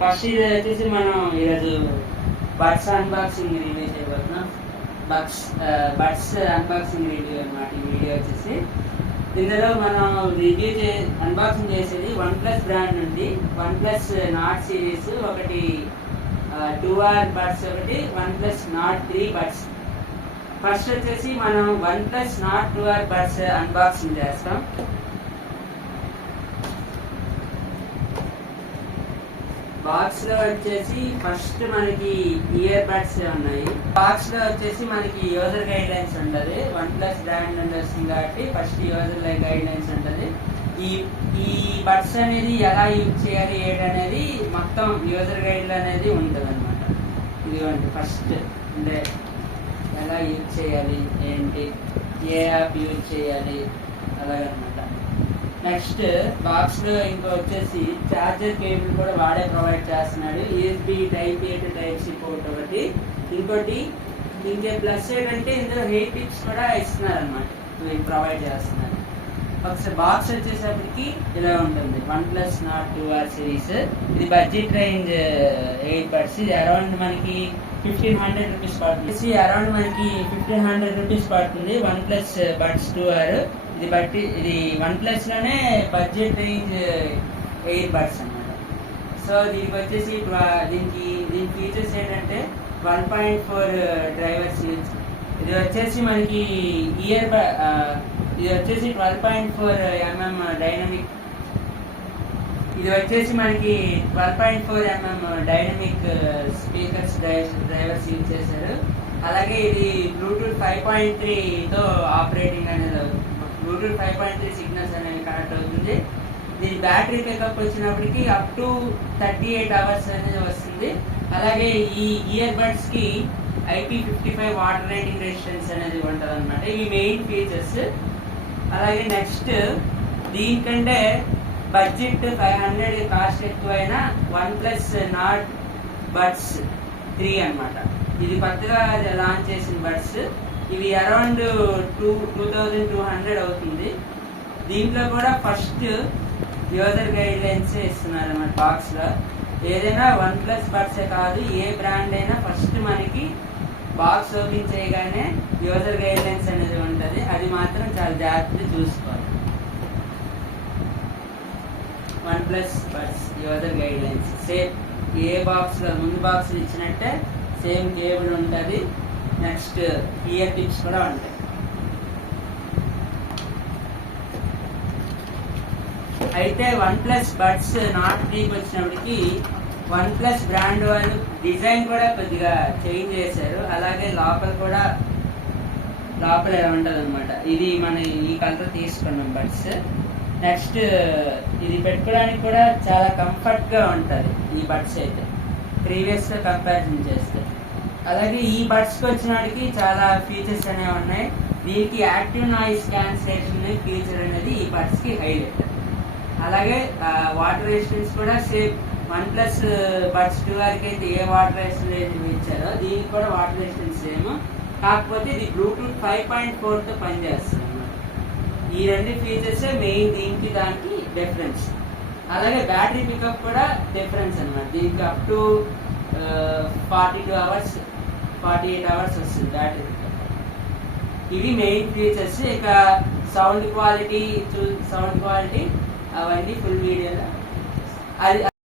First ఇది వచ్చేసి మనం ఈరోజు బడ్స్ అన్బాక్సింగ్ రివ్యూ చేయబోతున్నాం. బడ్స్ అన్బాక్సింగ్ రివ్యూ అనమాట ఈ వీడియో వచ్చేసి. ఇందులో మనం అన్బాక్సింగ్ చేసేది OnePlus బ్రాండ్ నుండి OnePlus నాట్ సిరీస్ ఒకటి 2R బడ్స్, ఒకటి OnePlus నాట్ 3 బడ్స్. ఫస్ట్ వచ్చేసి మనం OnePlus not 2R buds unboxing చేస్తాం. బాక్స్ లో వచ్చేసి ఫస్ట్ మనకి ఇయర్ బడ్స్ ఉన్నాయి. బాక్స్ లో వచ్చేసి మనకి యూజర్ గైడ్ లైన్స్ ఉంటుంది. OnePlus బ్రాండ్ నుండి వస్తుంది కాబట్టి ఫస్ట్ యూజర్ గైడ్ లైన్స్ ఉంటుంది. ఈ బడ్స్ అనేది ఎలా యూజ్ చేయాలి ఏంటనేది మొత్తం యూజర్ గైడ్ అనేది ఉంటుంది అనమాట. ఇదిగోండి ఫస్ట్ అంటే ఎలా యూజ్ చేయాలి ఏంటి, ఏ యాప్ యూజ్ చేయాలి అలాగనమాట. నెక్స్ట్ బాక్స్ లో ఇంకా వచ్చేసి చార్జర్ కేబుల్ కూడా వాడే ప్రొవైడ్ చేస్తున్నాడు. USB Type A to Type C port ఒకటి. ఇంకోటి ఇంకే ప్లస్ ఏంటంటే ఇందులో హెయిర్ టిప్స్ కూడా ఇస్తున్నారు అనమాట, ప్రొవైడ్ చేస్తున్నారు. ఒకసారి బాక్స్ వచ్చేసరికి ఇలా ఉంటుంది. OnePlus not 2R series. ఇది బడ్జెట్ రేంజ్ ఎయిర్ బడ్స్. ఇది అరౌండ్ మనకి 1500 రూపీస్ పడుతుంది. అరౌండ్ మనకి 1500 రూపీస్ పడుతుంది OnePlus బడ్స్ 2R. ఇది OnePlus లోనే బడ్జెట్ రేంజ్ ఎయిర్ బడ్స్ అన్నమాట. సో దీనికి వచ్చేసి దీని ఫీచర్స్ ఏంటంటే 1.4 డ్రైవర్ సీట్స్. ఇది వచ్చేసి మనకి ఇది వచ్చేసి 12.4 mm డైనమిక్. ఇది వచ్చేసి మనకి 12.4 mm dynamic speakers driver seat చేశారు. అలాగే ఇది Bluetooth 5.3తో ఆపరేటింగ్ అనేది Bluetooth 5.3 సిగ్నల్స్ అనేవి కనెక్ట్ అవుతుంది. దీని బ్యాటరీ పికప్ వచ్చినప్పటికి అప్ టు 38 అవర్స్ అనేది వస్తుంది. అలాగే ఈ ఇయర్ బడ్స్ కి IP55 వాటర్ రైటింగ్ రెసిస్టెన్స్ అనేది ఉంటుంది అనమాట. ఇవి మెయిన్ ఫీచర్స్. అలాగే నెక్స్ట్ దీనికంటే బడ్జెట్ 500 కాస్ట్ ఎక్కువైనా OnePlus నాట్ బడ్స్ 3 అనమాట. ఇది కొత్తగా లాంచ్ చేసిన బడ్స్. ఇవి అరౌండ్ 2200 అవుతుంది. దీంట్లో కూడా ఫస్ట్ యూజర్ గైడ్ లైన్స్ ఇస్తున్నారు అన్నమాట బాక్స్ లో. ఏదైనా OnePlus బడ్సే కాదు, ఏ బ్రాండ్ అయినా ఫస్ట్ మనకి బాక్స్ ఓపెన్ చేయగానే యూజర్ గైడ్ లైన్స్ అనేది ఉంటుంది. అది మాత్రం చాలా జాగ్రత్తగా చూసుకోవాలి. OnePlus buds user guide lines same ఏ బాక్స్ లో ముందు బాక్స్ ఇచ్చినట్టే సేమ్ కేబుల్ ఉంటుంది. నెక్స్ట్ ఇయర్ టిప్స్ కూడా ఉంటాయి. అయితే OnePlus బడ్స్ నాట్ 3కి వచ్చినప్పటికి OnePlus బ్రాండ్ వాళ్ళు డిజైన్ కూడా కొద్దిగా చేంజ్ చేశారు. అలాగే లోపల ఉంటుంది అనమాట. ఇది మన ఈ కలర్ తీసుకున్నాం బడ్స్. నెక్స్ట్ ఇది పెట్టుకోవడానికి కూడా చాలా కంఫర్ట్ గా ఉంటుంది ఈ బడ్స్ అయితే ప్రీవియస్ గా కంపారిజన్ చేస్తే. అలాగే ఈ బడ్స్ కి వచ్చినాడికి చాలా ఫీచర్స్ అనేవి ఉన్నాయి. దీనికి యాక్టివ్ నాయిస్ క్యాన్సిలేషన్ ఫీచర్ అనేది ఈ బడ్స్ కి హైలైట్. అలాగే వాటర్ రెసిస్టెన్స్ కూడా సేమ్ OnePlus బడ్స్ 2R కి అయితే ఏ వాటర్ రెసిస్టెన్స్ ఇచ్చారో దీనికి కూడా వాటర్ రెసిస్టెన్స్ సేమ్. కాకపోతే ఇది Bluetooth 5.4తో పనిచేస్తుంది అన్నమాట. ఈ రెండు ఫీచర్స్ మెయిన్ దీనికి దానికి డిఫరెన్స్. అలాగే బ్యాటరీ పికప్ కూడా డిఫరెన్స్ అన్నమాట. దీనికి అప్ టు 48 అవర్స్ వస్తుంది బ్యాటరీ పికప్. ఇవి మెయిన్ ఫీచర్స్. ఇక సౌండ్ క్వాలిటీ అవన్నీ ఫుల్ వీడియోలో అది